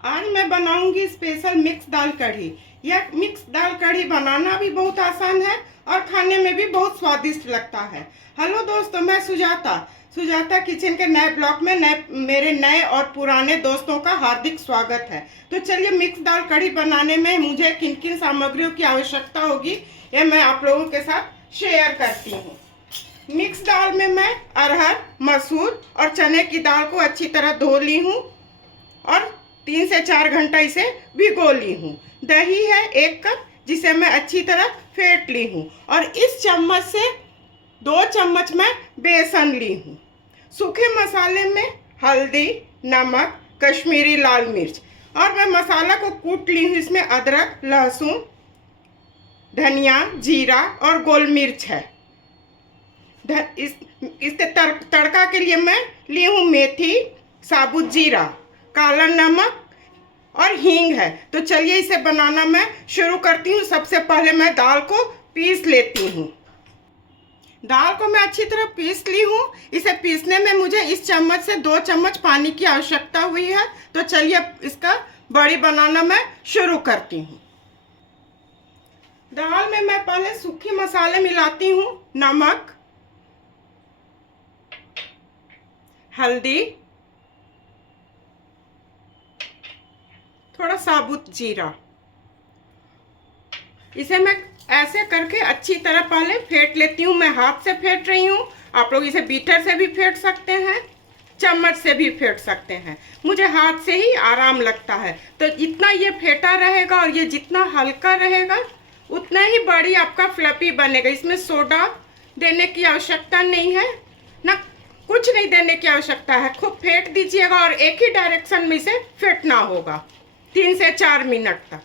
आज मैं बनाऊंगी स्पेशल मिक्स दाल कढ़ी। यह मिक्स दाल कढ़ी बनाना भी बहुत आसान है और खाने में भी बहुत स्वादिष्ट लगता है। हेलो दोस्तों, मैं सुजाता किचन के नए ब्लॉग में मेरे नए और पुराने दोस्तों का हार्दिक स्वागत है। तो चलिए, मिक्स दाल कढ़ी बनाने में मुझे किन किन सामग्रियों की आवश्यकता होगी यह मैं आप लोगों के साथ शेयर करती हूँ। मिक्स दाल में मैं अरहर, मसूर और चने की दाल को अच्छी तरह धो ली हूँ और 3 से 4 घंटा इसे भिगो ली हूँ। दही है 1 कप, जिसे मैं अच्छी तरह फेंट ली हूँ और इस चम्मच से 2 चम्मच मैं बेसन ली हूँ। सूखे मसाले में हल्दी, नमक, कश्मीरी लाल मिर्च और मैं मसाला को कूट ली हूँ। इसमें अदरक, लहसुन, धनिया, जीरा और गोल मिर्च है। इसके तड़का के लिए मैं ली हूँ मेथी, साबुत जीरा, काला नमक और हींग है। तो चलिए इसे बनाना मैं शुरू करती हूँ। सबसे पहले मैं दाल को पीस लेती हूँ। दाल को मैं अच्छी तरह पीस ली हूँ। इसे पीसने में मुझे इस चम्मच से 2 चम्मच पानी की आवश्यकता हुई है। तो चलिए इसका बड़ी बनाना मैं शुरू करती हूँ। दाल में मैं पहले सूखे मसाले मिलाती हूँ। नमक, हल्दी, थोड़ा साबुत जीरा। इसे मैं ऐसे करके अच्छी तरह पहले फेंट लेती हूँ। मैं हाथ से फेंट रही हूँ। आप लोग इसे बीटर से भी फेंट सकते हैं, चम्मच से भी फेंट सकते हैं। मुझे हाथ से ही आराम लगता है। तो जितना ये फेंटा रहेगा और ये जितना हल्का रहेगा उतना ही बड़ी आपका फ्लफी बनेगा। इसमें सोडा देने की आवश्यकता नहीं है, ना कुछ नहीं देने की आवश्यकता है। खूब फेंट दीजिएगा और एक ही डायरेक्शन में इसे फेंटना होगा 3 से 4 मिनट तक।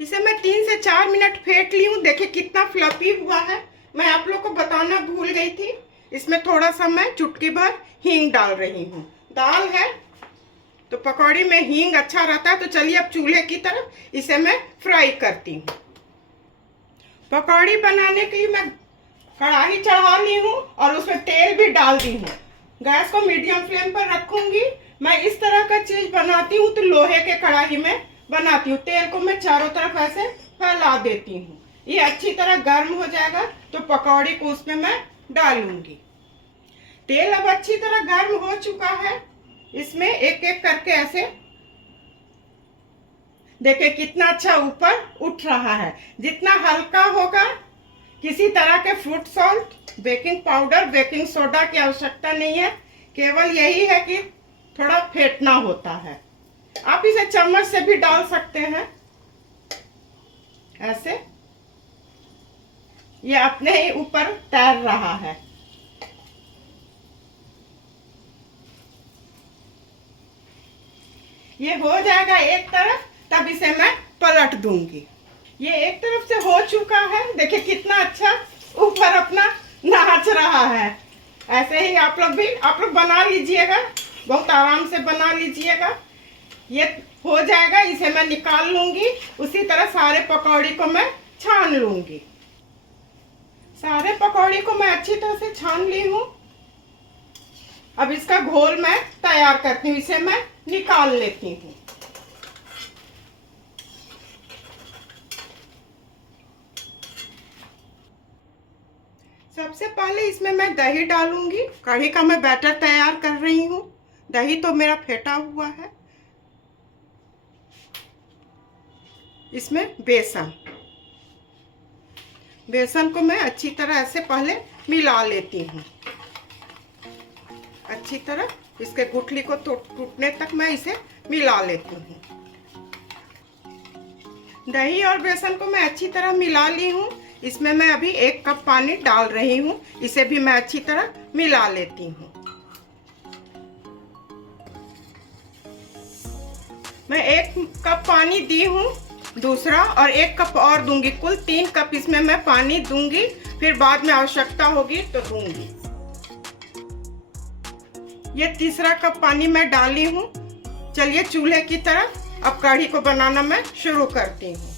इसे मैं 3 से 4 मिनट फेंट ली हूँ। देखिए कितना फ्लफी हुआ है। मैं आप लोग को बताना भूल गई थी, इसमें थोड़ा सा मैं चुटकी भर हींग डाल रही हूँ। दाल है तो पकौड़ी में हींग अच्छा रहता है। तो चलिए अब चूल्हे की तरफ इसे मैं फ्राई करती हूँ। पकौड़ी बनाने के लिए मैं कढ़ाई चढ़ा ली हूँ और उसमें तेल भी डाल दी हूँ। गैस को मीडियम फ्लेम पर रखूंगी। मैं इस तरह का चीज बनाती हूँ तो लोहे के कढ़ाई में बनाती हूँ। तेल को मैं चारों तरफ ऐसे फैला देती हूँ। ये अच्छी तरह गर्म हो जाएगा तो पकौड़ी को उसमें मैं डालूंगी। तेल अब अच्छी तरह गर्म हो चुका है। इसमें एक एक करके ऐसे देखिए कितना अच्छा ऊपर उठ रहा है। जितना हल्का होगा, किसी तरह के fruit salt, baking powder, baking soda की आवश्यकता नहीं है। केवल यही है कि थोड़ा फेंटना होता है। आप इसे चम्मच से भी डाल सकते हैं ऐसे। ये अपने ही ऊपर तैर रहा है। ये हो जाएगा एक तरफ, तब इसे मैं पलट दूंगी। ये एक तरफ से हो चुका है। देखिए कितना अच्छा ऊपर अपना नाच रहा है। ऐसे ही आप लोग बना लीजिएगा, बहुत आराम से बना लीजिएगा। ये हो जाएगा, इसे मैं निकाल लूंगी। उसी तरह सारे पकौड़ी को मैं छान लूंगी। सारे पकौड़ी को मैं अच्छी तरह से छान ली हूँ। अब इसका घोल मैं तैयार करती हूँ। इसे मैं निकाल लेती हूँ। सबसे पहले इसमें मैं दही डालूंगी। कढ़ी का मैं बैटर तैयार कर रही हूँ। दही तो मेरा फेंटा हुआ है। इसमें बेसन को मैं अच्छी तरह ऐसे पहले मिला लेती हूँ। अच्छी तरह इसके गुठली को टूटने तक मैं इसे मिला लेती हूँ। दही और बेसन को मैं अच्छी तरह मिला ली हूँ। इसमें मैं अभी 1 कप पानी डाल रही हूँ। इसे भी मैं अच्छी तरह मिला लेती हूँ। मैं 1 कप पानी दी हूँ, दूसरा और 1 कप और दूंगी। कुल 3 कप इसमें मैं पानी दूंगी। फिर बाद में आवश्यकता होगी तो दूंगी। ये तीसरा कप पानी मैं डाली हूँ। चलिए चूल्हे की तरफ अब कढ़ी को बनाना मैं शुरू करती हूँ।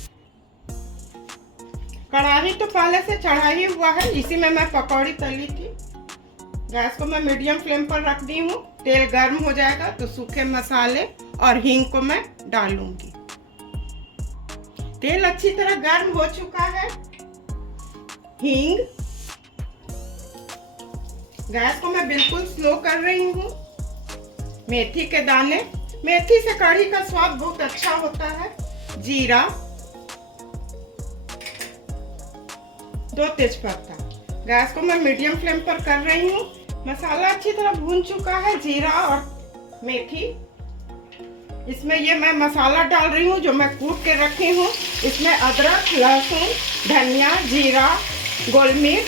कढ़ाई तो पहले से चढ़ा ही हुआ है। इसी में मैं पकौड़ी तली थी। गैस को मैं मीडियम फ्लेम पर रख दी हूँ। तेल गर्म हो जाएगा तो सूखे मसाले और हींग को मैं डालूंगी। तेल अच्छी तरह गर्म हो चुका है। हींग, गैस को मैं बिल्कुल स्लो कर रही हूँ। मेथी के दाने, मेथी से कढ़ी का स्वाद बहुत अच्छा होता है। जीरा, 2 तेजपत्ता। गैस को मैं मीडियम फ्लेम पर कर रही हूँ। मसाला अच्छी तरह भून चुका है, जीरा और मेथी। इसमें ये मैं मसाला डाल रही हूँ जो मैं कूट के रखी हूँ। इसमें अदरक, लहसुन, धनिया, जीरा, गोल मिर्च,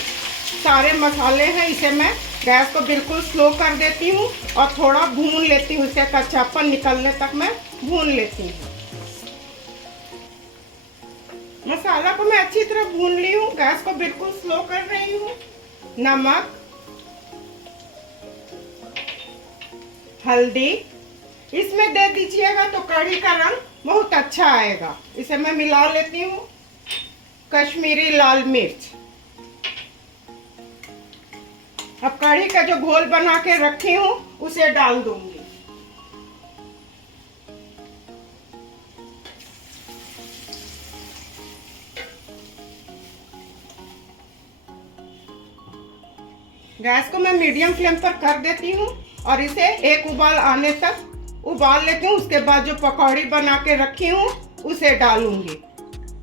सारे मसाले हैं। इसे मैं गैस को बिल्कुल स्लो कर देती हूँ और थोड़ा भून लेती हूँ। इसका कच्चापन निकलने तक मैं भून लेती हूँ। मसाला को मैं अच्छी तरह भून ली हूँ। गैस को बिल्कुल स्लो कर रही हूँ। नमक, हल्दी इसमें दे दीजिएगा तो कढ़ी का रंग बहुत अच्छा आएगा। इसे मैं मिला लेती हूँ। कश्मीरी लाल मिर्च। अब कढ़ी का जो घोल बना के रखी हूँ उसे डाल दूंगी। गैस को मैं मीडियम फ्लेम पर कर देती हूँ और इसे एक उबाल आने तक उबाल लेती हूँ। उसके बाद जो पकौड़ी बना के रखी हूँ उसे डालूंगी।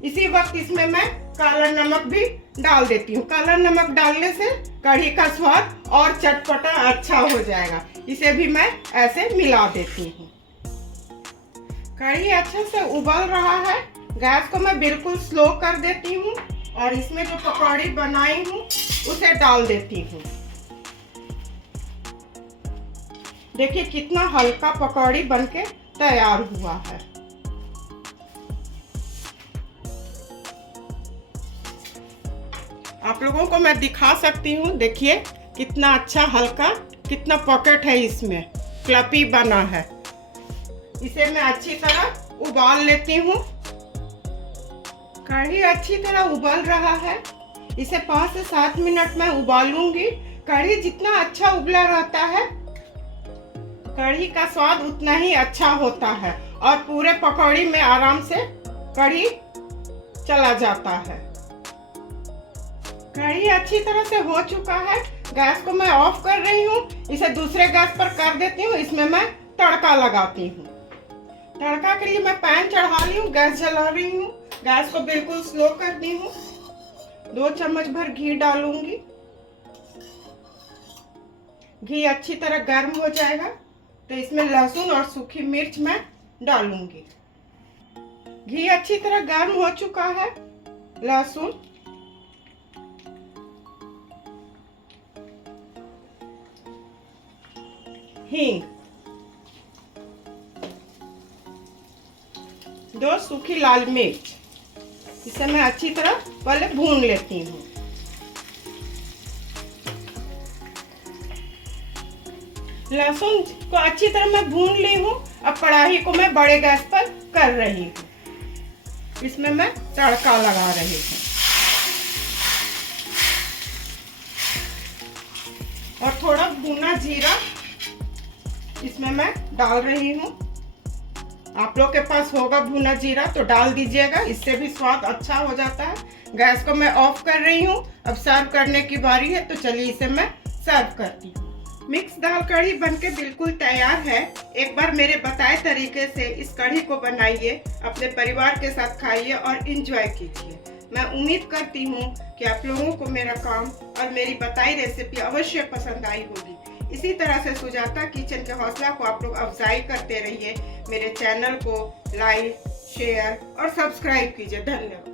इसी वक्त इसमें मैं काला नमक भी डाल देती हूँ। काला नमक डालने से कढ़ी का स्वाद और चटपटा अच्छा हो जाएगा। इसे भी मैं ऐसे मिला देती हूँ। कढ़ी अच्छे से उबल रहा है। गैस को मैं बिल्कुल स्लो कर देती हूँ और इसमें जो पकौड़ी बनाई हूँ उसे डाल देती हूँ। देखिए कितना हल्का पकौड़ी बनके तैयार हुआ है। आप लोगों को मैं दिखा सकती हूँ। देखिए कितना अच्छा हल्का, कितना पॉकेट है, इसमें क्लपी बना है। इसे मैं अच्छी तरह उबाल लेती हूँ। कढ़ी अच्छी तरह उबल रहा है। इसे 5 से 7 मिनट में उबालूंगी। कढ़ी जितना अच्छा उबला रहता है कढ़ी का स्वाद उतना ही अच्छा होता है और पूरे पकौड़ी में आराम से कढ़ी चला जाता है। कढ़ी अच्छी तरह से हो चुका है। गैस को मैं ऑफ कर रही हूँ। इसे दूसरे गैस पर कर देती हूँ। इसमें मैं तड़का लगाती हूँ। तड़का के लिए मैं पैन चढ़ा ली हूँ, गैस जला रही हूँ। गैस को बिल्कुल स्लो कर दी हूँ। 2 चम्मच भर घी डालूंगी। घी अच्छी तरह गर्म हो जाएगा तो इसमें लहसुन और सूखी मिर्च मैं डालूंगी। घी अच्छी तरह गर्म हो चुका है। लहसुन, हींग, 2 सूखी लाल मिर्च। इसे मैं अच्छी तरह पहले भून लेती हूँ। लहसुन को अच्छी तरह मैं भून ली हूँ। अब कढ़ाई को मैं बड़े गैस पर कर रही हूँ। इसमें मैं तड़का लगा रही हूँ और थोड़ा भुना जीरा इसमें मैं डाल रही हूँ। आप लोग के पास होगा भुना जीरा तो डाल दीजिएगा, इससे भी स्वाद अच्छा हो जाता है। गैस को मैं ऑफ कर रही हूँ। अब सर्व करने की बारी है तो चलिए इसे मैं सर्व करती हूँ। मिक्स दाल कढ़ी बनके बिल्कुल तैयार है। एक बार मेरे बताए तरीके से इस कढ़ी को बनाइए, अपने परिवार के साथ खाइए और एंजॉय कीजिए। मैं उम्मीद करती हूँ कि आप लोगों को मेरा काम और मेरी बताई रेसिपी अवश्य पसंद आई होगी। इसी तरह से सुजाता किचन के हौसला को आप लोग अफजाई करते रहिए। मेरे चैनल को लाइक, शेयर और सब्सक्राइब कीजिए। धन्यवाद।